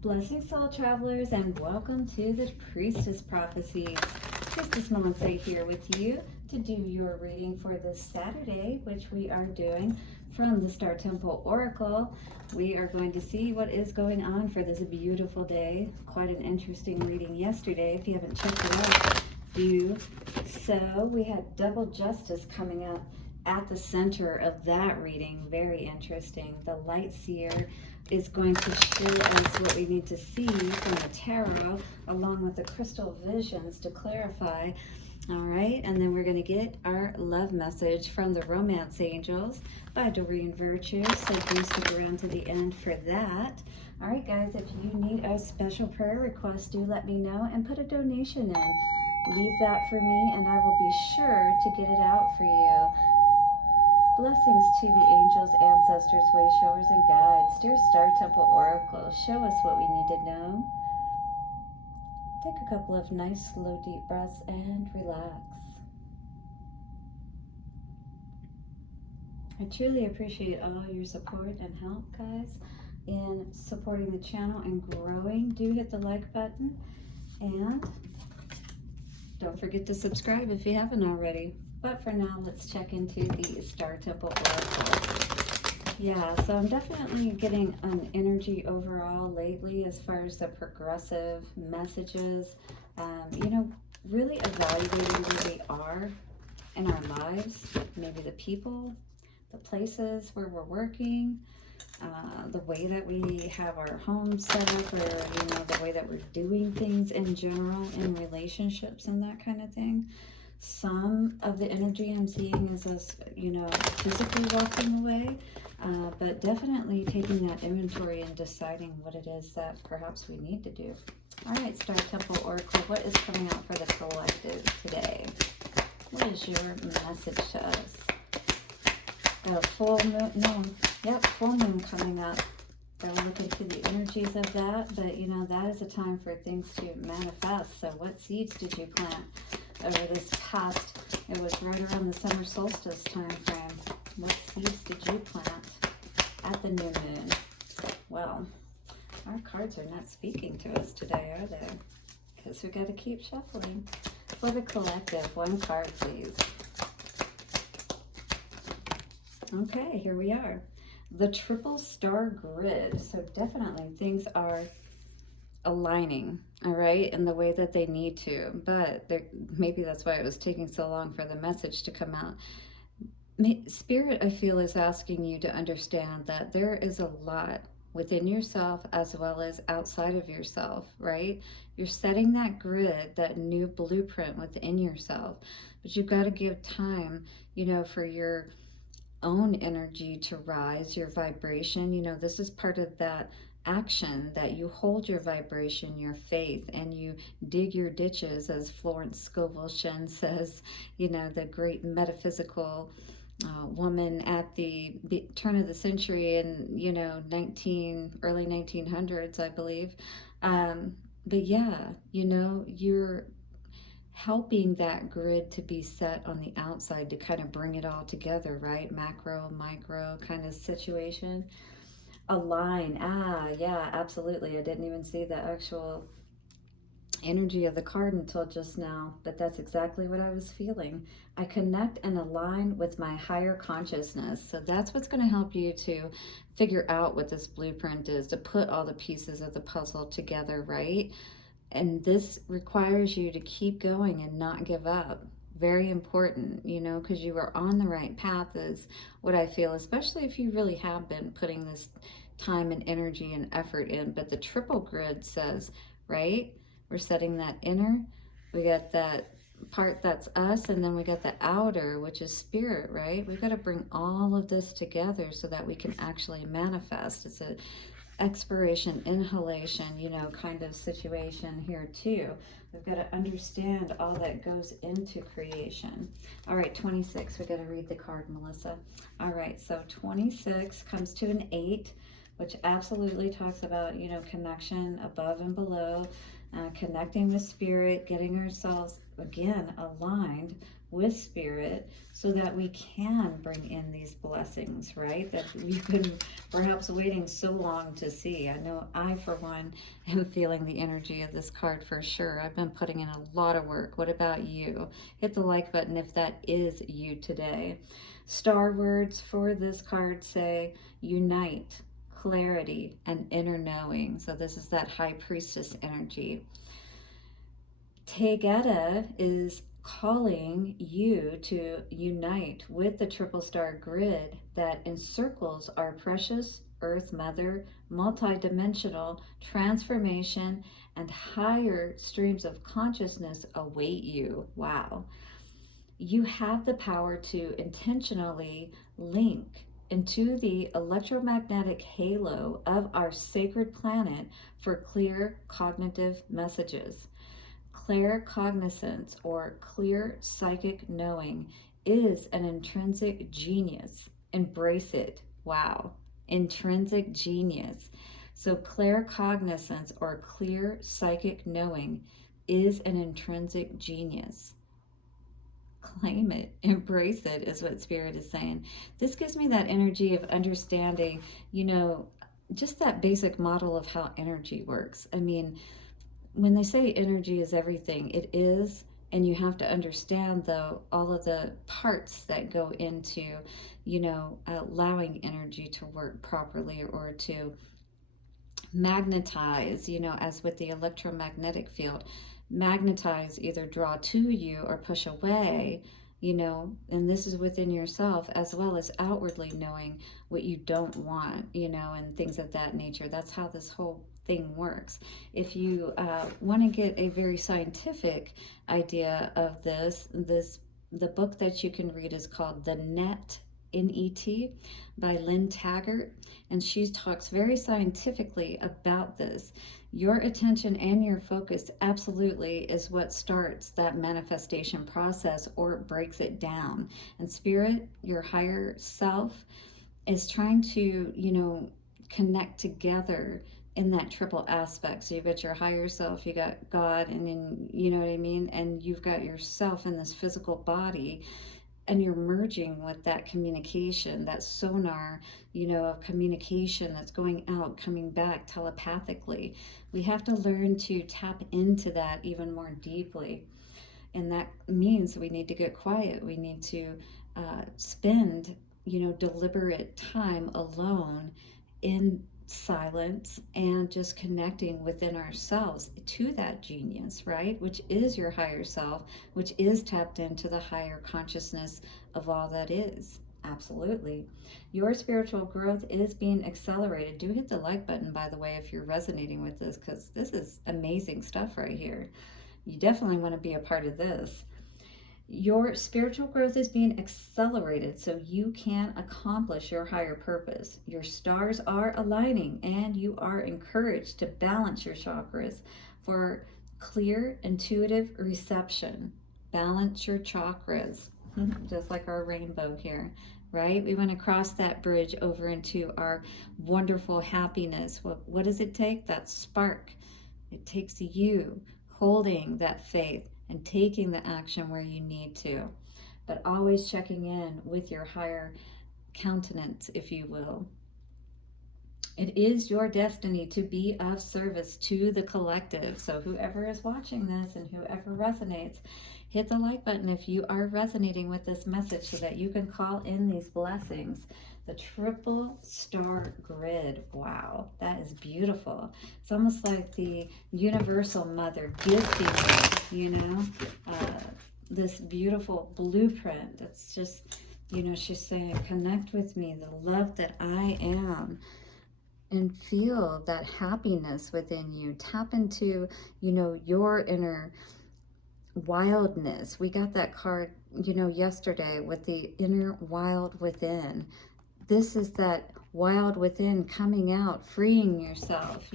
Blessings, soul travelers, and welcome to the Priestess Prophecies. Priestess Melissae here with you to do your reading for this Saturday, which we are doing from the Star Temple Oracle. We are going to see what is going on for this beautiful day. Quite an interesting reading yesterday. If you haven't checked it out, do so. We had double justice coming up at the center of that reading. Very interesting. The light seer is going to show us what we need to see from the tarot, along with the crystal visions to clarify. All right, and then we're going to get our love message from the romance angels by Doreen Virtue, so do stick around to the end for that. All right, guys, if you need a special prayer request, do let me know and put a donation in. Leave that for me, and I will be sure to get it out for you. Blessings to the angels, ancestors, way showers, and guides. Dear Star Temple Oracle, show us what we need to know. Take a couple of nice, slow, deep breaths and relax. I truly appreciate all your support and help, guys, in supporting the channel and growing. Do hit the like button, and don't forget to subscribe if you haven't already. But for now, let's check into the Star Temple Oracle. Yeah, so I'm definitely getting an energy overall lately as far as the progressive messages. Really evaluating who we are in our lives, maybe the people, the places where we're working, the way that we have our home set up, or the way that we're doing things in general in relationships and that kind of thing. Some of the energy I'm seeing is us, physically walking away, but definitely taking that inventory and deciding what it is that perhaps we need to do. All right, Star Temple Oracle, what is coming out for the collective today? What is your message to us? Got a full moon, full moon coming up. Gotta look into the energies of that, but that is a time for things to manifest. So what seeds did you plant over this past, it was right around the summer solstice time frame? What seeds did you plant at the new moon? Well, our cards are not speaking to us today, are they? Because we got to keep shuffling. For the collective, one card, please. Okay, here we are. The triple star grid. So definitely things are aligning, all right, in the way that they need to, but maybe that's why it was taking so long for the message to come out. Spirit, I feel, is asking you to understand that there is a lot within yourself as well as outside of yourself, right? You're setting that grid, that new blueprint within yourself, but you've got to give time, for your own energy to rise, your vibration. This is part of that action, that you hold your vibration, your faith, and you dig your ditches, as Florence Scovel Shen says, the great metaphysical woman at the turn of the century in, early 1900s, I believe. But yeah, you're helping that grid to be set on the outside to kind of bring it all together, right? Macro, micro kind of situation. Align. Yeah, absolutely. I didn't even see the actual energy of the card until just now, but that's exactly what I was feeling. I connect and align with my higher consciousness. So that's what's going to help you to figure out what this blueprint is, to put all the pieces of the puzzle together, right? And this requires you to keep going and not give up. Very important, because you are on the right path is what I feel, especially if you really have been putting this time and energy and effort in. But the triple grid says, right, we're setting that inner, we got that part that's us, and then we got the outer, which is spirit, right? We've got to bring all of this together so that we can actually manifest. It's a expiration, inhalation, kind of situation here too. We've got to understand all that goes into creation. All right, 26, we got to read the card, Melissa. All right, so 26 comes to an 8, which absolutely talks about, connection above and below, connecting with spirit, getting ourselves, again, aligned with spirit so that we can bring in these blessings, right? That we've been perhaps waiting so long to see. I know I, for one, am feeling the energy of this card for sure. I've been putting in a lot of work. What about you? Hit the like button if that is you today. Star words for this card say unite, clarity, and inner knowing. So this is that high priestess energy. Tegeta is calling you to unite with the triple star grid that encircles our precious Earth Mother. Multidimensional transformation and higher streams of consciousness await you. Wow. You have the power to intentionally link into the electromagnetic halo of our sacred planet for clear cognitive messages. Claircognizance, or clear psychic knowing, is an intrinsic genius. Embrace it. Wow. Intrinsic genius. So claircognizance, or clear psychic knowing, is an intrinsic genius. Claim it, embrace it, is what Spirit is saying. This gives me that energy of understanding, just that basic model of how energy works. I mean, when they say energy is everything, it is, and you have to understand, though, all of the parts that go into, allowing energy to work properly or to magnetize, as with the electromagnetic field, magnetize, either draw to you or push away, and this is within yourself, as well as outwardly knowing what you don't want, and things of that nature. That's how this whole thing works. If you want to get a very scientific idea of the book that you can read is called The Net, N-E-T, by Lynn Taggart, and she talks very scientifically about this. Your attention and your focus absolutely is what starts that manifestation process or breaks it down. And Spirit, your higher self, is trying to, connect together in that triple aspect. So you've got your higher self, you got God, and then, you know what I mean? And you've got yourself in this physical body, and you're merging with that communication, that sonar, of communication that's going out, coming back telepathically. We have to learn to tap into that even more deeply. And that means we need to get quiet. We need to spend, deliberate time alone in silence and just connecting within ourselves to that genius, right? Which is your higher self, which is tapped into the higher consciousness of all that is. Absolutely. Your spiritual growth is being accelerated. Do hit the like button, by the way, if you're resonating with this, because this is amazing stuff right here. You definitely want to be a part of this. Your spiritual growth is being accelerated so you can accomplish your higher purpose. Your stars are aligning, and you are encouraged to balance your chakras for clear, intuitive reception. Balance your chakras, just like our rainbow here, right? We want to cross that bridge over into our wonderful happiness. What does it take? That spark. It takes you holding that faith and taking the action where you need to, but always checking in with your higher countenance, if you will. It is your destiny to be of service to the collective. So whoever is watching this and whoever resonates, hit the like button if you are resonating with this message so that you can call in these blessings. The triple star grid. Wow, that is beautiful. It's almost like the universal mother gifting us, this beautiful blueprint. It's just, she's saying, connect with me, the love that I am, and feel that happiness within you. Tap into, your inner wildness. We got that card, yesterday with the inner wild within. This is that wild within coming out, freeing yourself,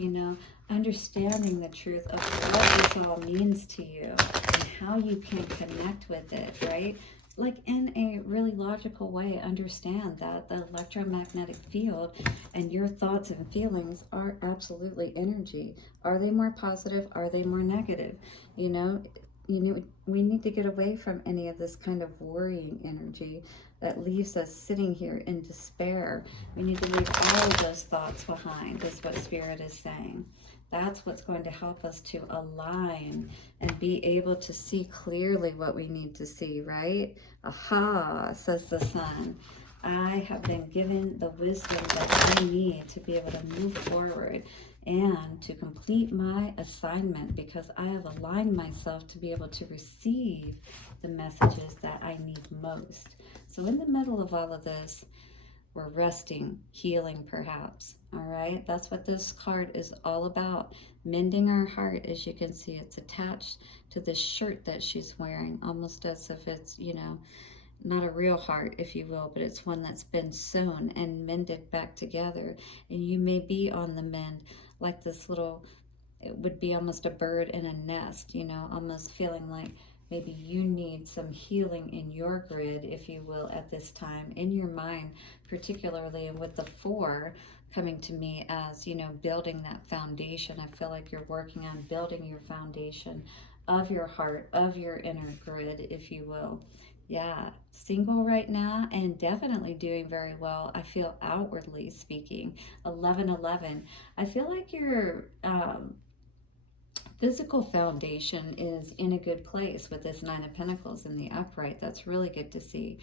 understanding the truth of what this all means to you and how you can connect with it, right? Like in a really logical way, understand that the electromagnetic field and your thoughts and feelings are absolutely energy. Are they more positive? Are they more negative? we need to get away from any of this kind of worrying energy that leaves us sitting here in despair. We need to leave all of those thoughts behind, is what Spirit is saying. That's what's going to help us to align and be able to see clearly what we need to see, right? Aha, says the sun. I have been given the wisdom that I need to be able to move forward and to complete my assignment, because I have aligned myself to be able to receive the messages that I need most. So in the middle of all of this, we're resting, healing perhaps, all right? That's what this card is all about. Mending our heart. As you can see, it's attached to this shirt that she's wearing, almost as if it's, not a real heart, if you will, but it's one that's been sewn and mended back together. And you may be on the mend, like this little, it would be almost a bird in a nest, almost feeling like maybe you need some healing in your grid, if you will, at this time, in your mind, particularly. And with the 4 coming to me as, building that foundation, I feel like you're working on building your foundation of your heart, of your inner grid, if you will. Yeah, single right now and definitely doing very well. I feel outwardly speaking. 1111. I feel like your physical foundation is in a good place with this 9 of Pentacles in the upright. That's really good to see.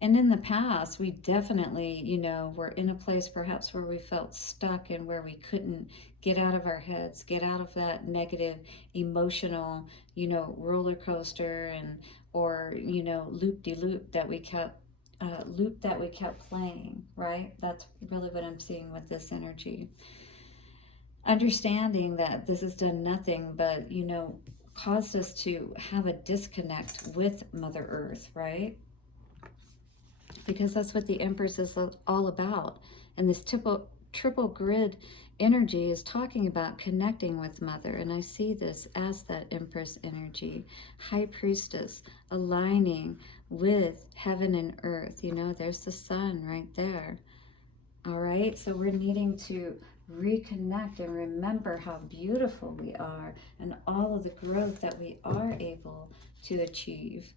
And in the past, we definitely, were in a place perhaps where we felt stuck and where we couldn't get out of our heads, get out of that negative emotional, roller coaster or loop-de-loop that we kept playing, right? That's really what I'm seeing with this energy. Understanding that this has done nothing but, caused us to have a disconnect with Mother Earth, right? Because that's what the Empress is all about. And this triple grid energy is talking about connecting with Mother. And I see this as that Empress energy. High Priestess aligning with heaven and earth. There's the sun right there. All right, so we're needing to reconnect and remember how beautiful we are and all of the growth that we are able to achieve.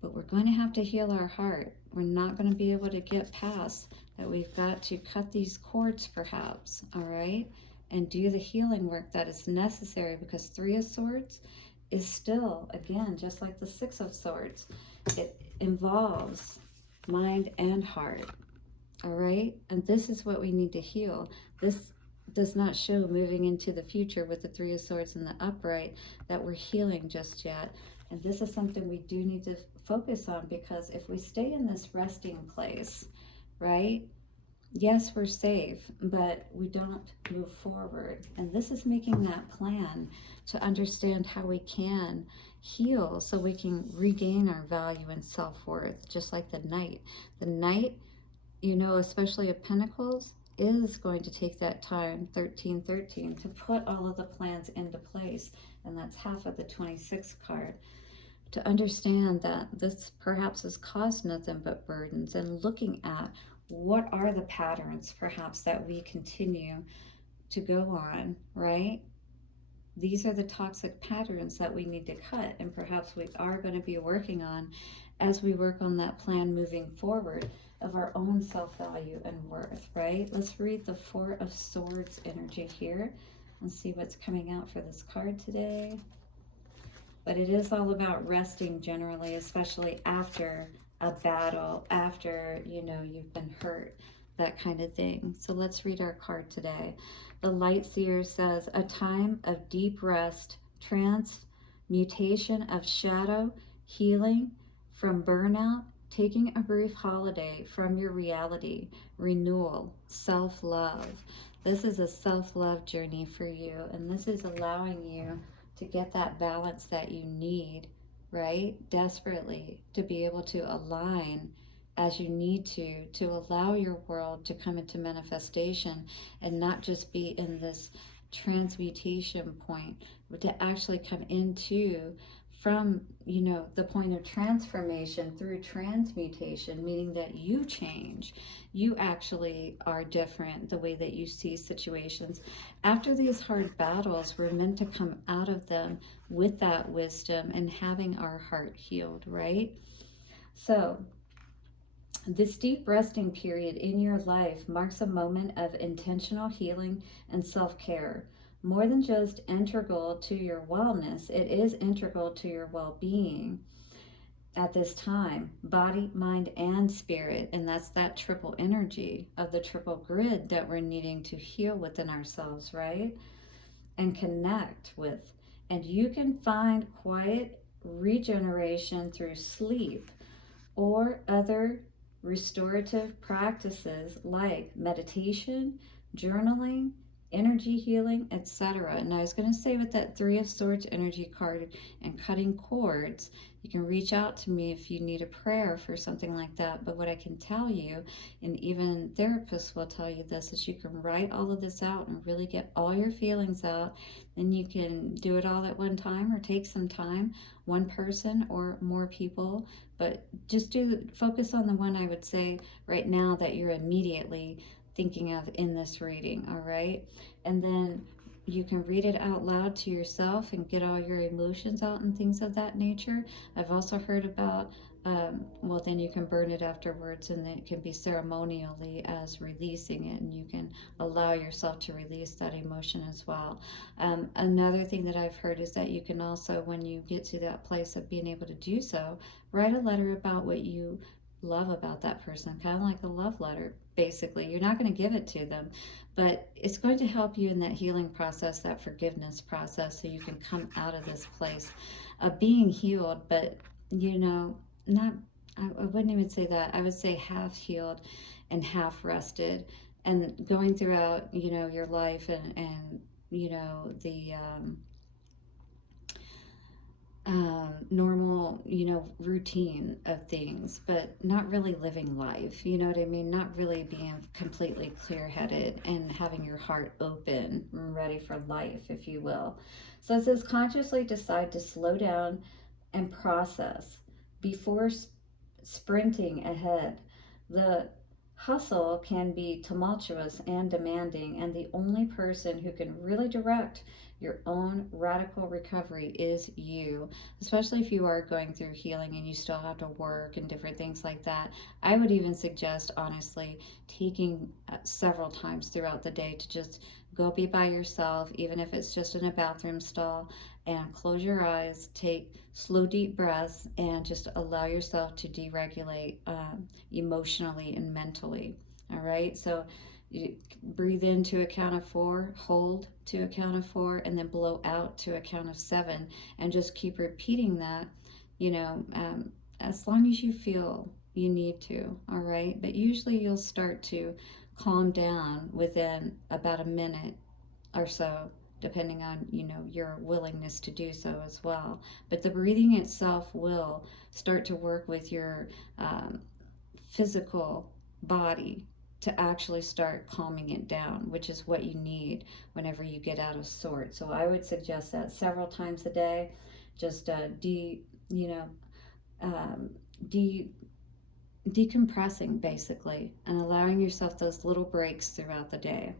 But we're going to have to heal our heart. We're not going to be able to get past that. We've got to cut these cords perhaps, all right, and do the healing work that is necessary, because 3 of Swords is still, again, just like the 6 of Swords, it involves mind and heart. All right, and this is what we need to heal. This does not show moving into the future with the 3 of Swords in the upright that we're healing just yet. And this is something we do need to focus on, because if we stay in this resting place, right, yes, we're safe, but we don't move forward. And this is making that plan to understand how we can heal so we can regain our value and self-worth, just like the Knight. The Knight, especially of Pentacles, is going to take that time, 1313, to put all of the plans into place. And that's half of the 26th card. To understand that this perhaps has caused nothing but burdens, and looking at what are the patterns perhaps that we continue to go on, right? These are the toxic patterns that we need to cut, and perhaps we are going to be working on as we work on that plan moving forward of our own self-value and worth, right? Let's read the 4 of Swords energy here and see what's coming out for this card today. But it is all about resting generally, especially after a battle, after, you've been hurt, that kind of thing. So let's read our card today. The Light Seer says, a time of deep rest, transmutation of shadow, healing from burnout, taking a brief holiday from your reality, renewal, self-love. This is a self-love journey for you, and this is allowing you to get that balance that you need, right? Desperately, to be able to align as you need to allow your world to come into manifestation and not just be in this transmutation point, but to actually come into from, you know, the point of transformation through transmutation, meaning that you change. You actually are different the way that you see situations. After these hard battles, we're meant to come out of them with that wisdom and having our heart healed, right? So, this deep resting period in your life marks a moment of intentional healing and self care. More than just integral to your wellness, it is integral to your well being at this time, body, mind, and spirit. And that's that triple energy of the triple grid that we're needing to heal within ourselves, right? And connect with. And you can find quiet regeneration through sleep or other restorative practices like meditation, journaling, energy healing, etc. And I was going to say with that Three of Swords energy card and cutting cords, you can reach out to me if you need a prayer for something like that. But what I can tell you, and even therapists will tell you this, is you can write all of this out and really get all your feelings out. And you can do it all at one time or take some time, one person or more people. But just focus on the one I would say right now that you're immediately thinking of in this reading, all right? And then you can read it out loud to yourself and get all your emotions out and things of that nature. I've also heard about, well, then you can burn it afterwards, and it can be ceremonially as releasing it, and you can allow yourself to release that emotion as well. Another thing that I've heard is that you can also, when you get to that place of being able to do so, write a letter about what you love about that person, kind of like a love letter, basically. You're not going to give it to them, but it's going to help you in that healing process, that forgiveness process, so you can come out of this place of being healed, but, you know, not, I wouldn't even say that. I would say half healed and half rested, and going throughout, you know, your life and you know, the normal, you know, routine of things, but not really living life. You know what I mean? Not really being completely clear-headed and having your heart open and ready for life, if you will. So it says consciously decide to slow down and process before sprinting ahead. The hustle can be tumultuous and demanding, and the only person who can really direct your own radical recovery is you, especially if you are going through healing and you still have to work and different things like that. I would even suggest, honestly, taking several times throughout the day to just go be by yourself, even if it's just in a bathroom stall, and close your eyes, take slow, deep breaths, and just allow yourself to deregulate emotionally and mentally. All right, so you breathe in to a count of 4, hold to a count of 4, and then blow out to a count of 7, and just keep repeating that, you know, as long as you feel you need to. All right, but usually you'll start to calm down within about a minute or so, depending on, you know, your willingness to do so as well. But the breathing itself will start to work with your physical body to actually start calming it down, which is what you need whenever you get out of sorts. So I would suggest that several times a day, just decompressing basically, and allowing yourself those little breaks throughout the day.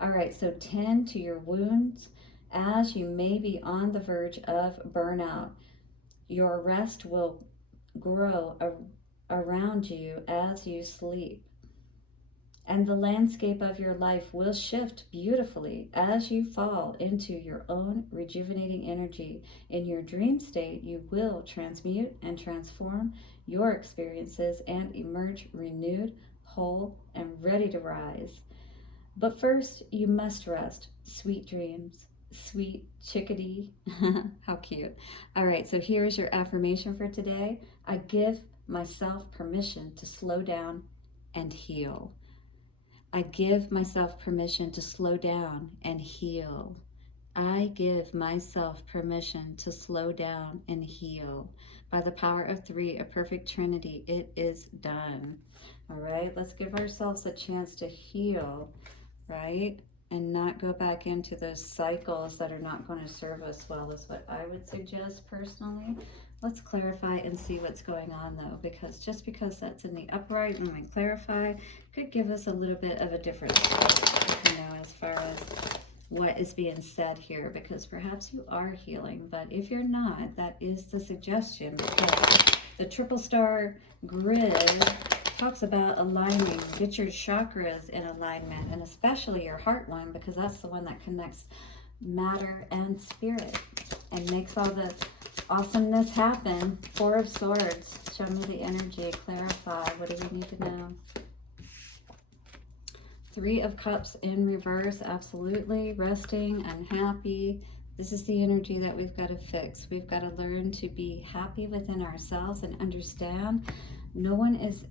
All right, so tend to your wounds as you may be on the verge of burnout. Your rest will grow around you as you sleep. And the landscape of your life will shift beautifully as you fall into your own rejuvenating energy. In your dream state, you will transmute and transform your experiences and emerge renewed, whole, and ready to rise. But first, you must rest. Sweet dreams. Sweet chickadee. How cute. All right, so here is your affirmation for today. I give myself permission to slow down and heal. I give myself permission to slow down and heal. I give myself permission to slow down and heal. By the power of 3, a perfect trinity, it is done. All right, let's give ourselves a chance to heal, right? and not go back into those cycles that are not going to serve us well is what I would suggest personally. Let's clarify and see what's going on though, because just because that's in the upright and we clarify could give us a little bit of a different story, you know, as far as what is being said here, because perhaps you are healing, but if you're not, that is the suggestion, because the triple star grid talks about aligning. Get your chakras in alignment, and especially your heart one, because that's the one that connects matter and spirit and makes all the awesomeness happen. Four of Swords, show me the energy, clarify, what do we need to know? Three of Cups in reverse, absolutely, resting, unhappy. This is the energy that we've got to fix. We've got to learn to be happy within ourselves and understand no one is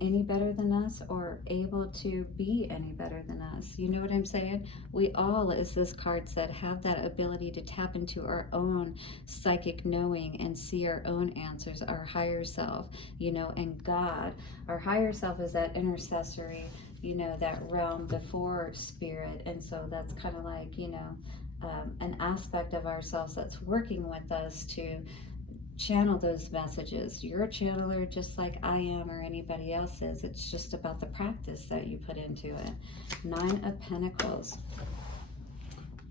any better than us or able to be any better than us. You know what I'm saying? We all, as this card said, have that ability to tap into our own psychic knowing and see our own answers, our higher self, you know, and God. Our higher self is that intercessory, you know, that realm before spirit. And so that's kind of like, you know, an aspect of ourselves that's working with us to channel those messages. You're a channeler just like I am or anybody else is. It's just about the practice that you put into it. Nine of Pentacles.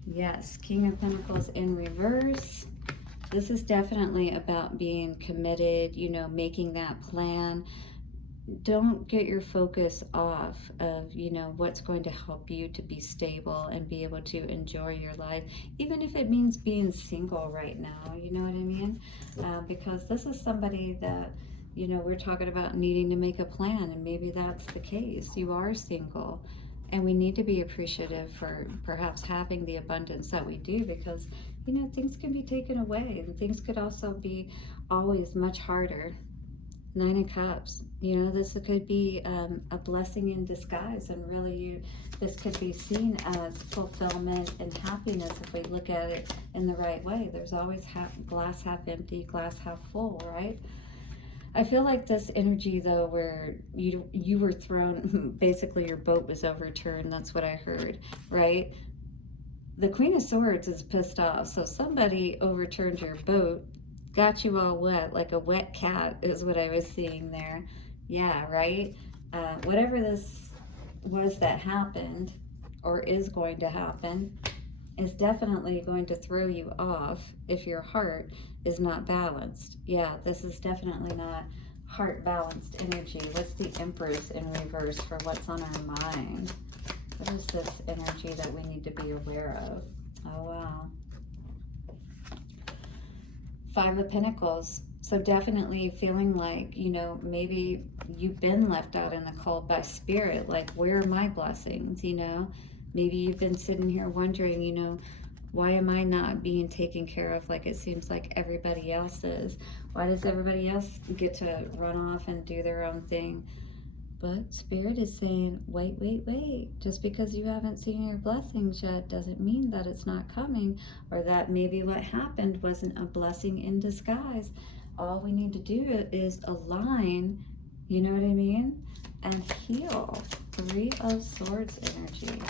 Yes, King of Pentacles in reverse. This is definitely about being committed, you know, making that plan. Don't get your focus off of, you know, what's going to help you to be stable and be able to enjoy your life, even if it means being single right now, you know what I mean? Because this is somebody that, you know, we're talking about needing to make a plan, and maybe that's the case. You are single, and we need to be appreciative for perhaps having the abundance that we do, because, you know, things can be taken away, and things could also be always much harder. Nine of Cups, you know, this could be a blessing in disguise, and really this could be seen as fulfillment and happiness if we look at it in the right way. There's always glass half empty, glass half full, right? I feel like this energy though, where you were thrown, basically your boat was overturned, that's what I heard, right? The Queen of Swords is pissed off, so somebody overturned your boat, got you all wet, like a wet cat is what I was seeing there. Yeah, right? Whatever this was that happened or is going to happen is definitely going to throw you off if your heart is not balanced. Yeah, this is definitely not heart balanced energy. What's the Empress in reverse for what's on our mind? What is this energy that we need to be aware of? Oh, wow. Five of Pentacles. So definitely feeling like, you know, maybe you've been left out in the cold by spirit. Like, where are my blessings, you know? Maybe you've been sitting here wondering, you know, why am I not being taken care of like it seems like everybody else is? Why does everybody else get to run off and do their own thing? But Spirit is saying, wait, wait, wait. Just because you haven't seen your blessings yet doesn't mean that it's not coming, or that maybe what happened wasn't a blessing in disguise. All we need to do is align, you know what I mean? And heal. Three of Swords energy.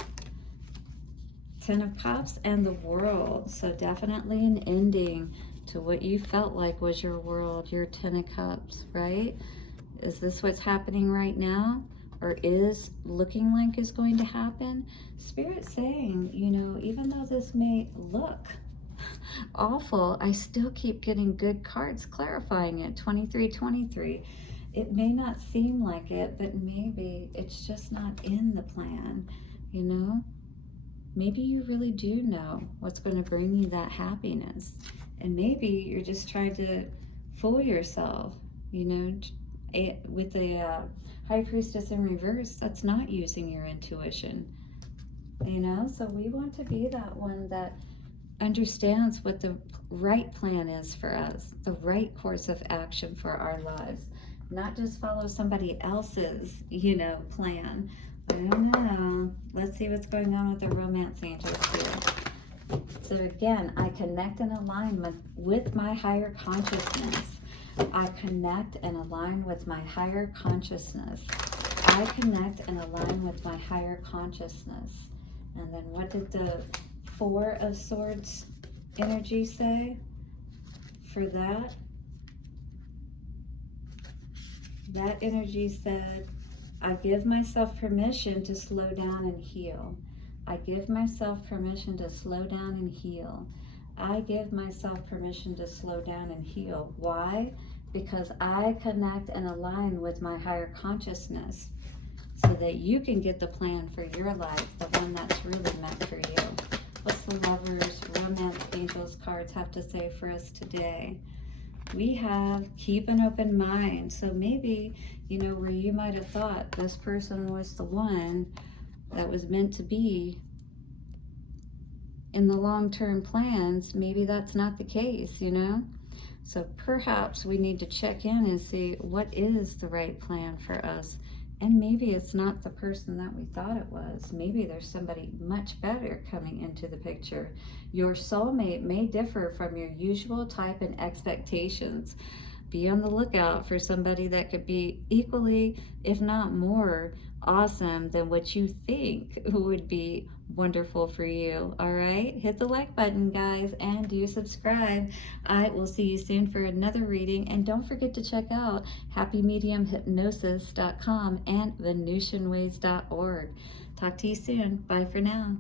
10 of Cups and the World. So definitely an ending to what you felt like was your world, your 10 of Cups, right? Is this what's happening right now, or is looking like is going to happen? Spirit's saying, you know, even though this may look awful, I still keep getting good cards clarifying it. 2323. It may not seem like it, but maybe it's just not in the plan, you know? Maybe you really do know what's going to bring you that happiness. And maybe you're just trying to fool yourself, you know? With the High Priestess in reverse, that's not using your intuition, you know? So we want to be that one that understands what the right plan is for us, the right course of action for our lives, not just follow somebody else's, you know, plan. I don't know. Let's see what's going on with the romance angels here. So again, I connect and align with my higher consciousness. I connect and align with my higher consciousness. I connect and align with my higher consciousness. And then what did the Four of Swords energy say for that? That energy said, I give myself permission to slow down and heal. I give myself permission to slow down and heal. I give myself permission to slow down and heal. Why? Because I connect and align with my higher consciousness so that you can get the plan for your life, the one that's really meant for you. What's the Lovers, Romance, Angels cards have to say for us today? We have keep an open mind. So maybe, you know, where you might have thought this person was the one that was meant to be in the long-term plans, maybe that's not the case, you know? So perhaps we need to check in and see what is the right plan for us. And maybe it's not the person that we thought it was. Maybe there's somebody much better coming into the picture. Your soulmate may differ from your usual type and expectations. Be on the lookout for somebody that could be equally, if not more, awesome than what you think would be wonderful for you. All right, hit the like button, guys, and do subscribe. I will see you soon for another reading, and don't forget to check out happymediumhypnosis.com and venusianways.org. Talk to you soon. Bye for now.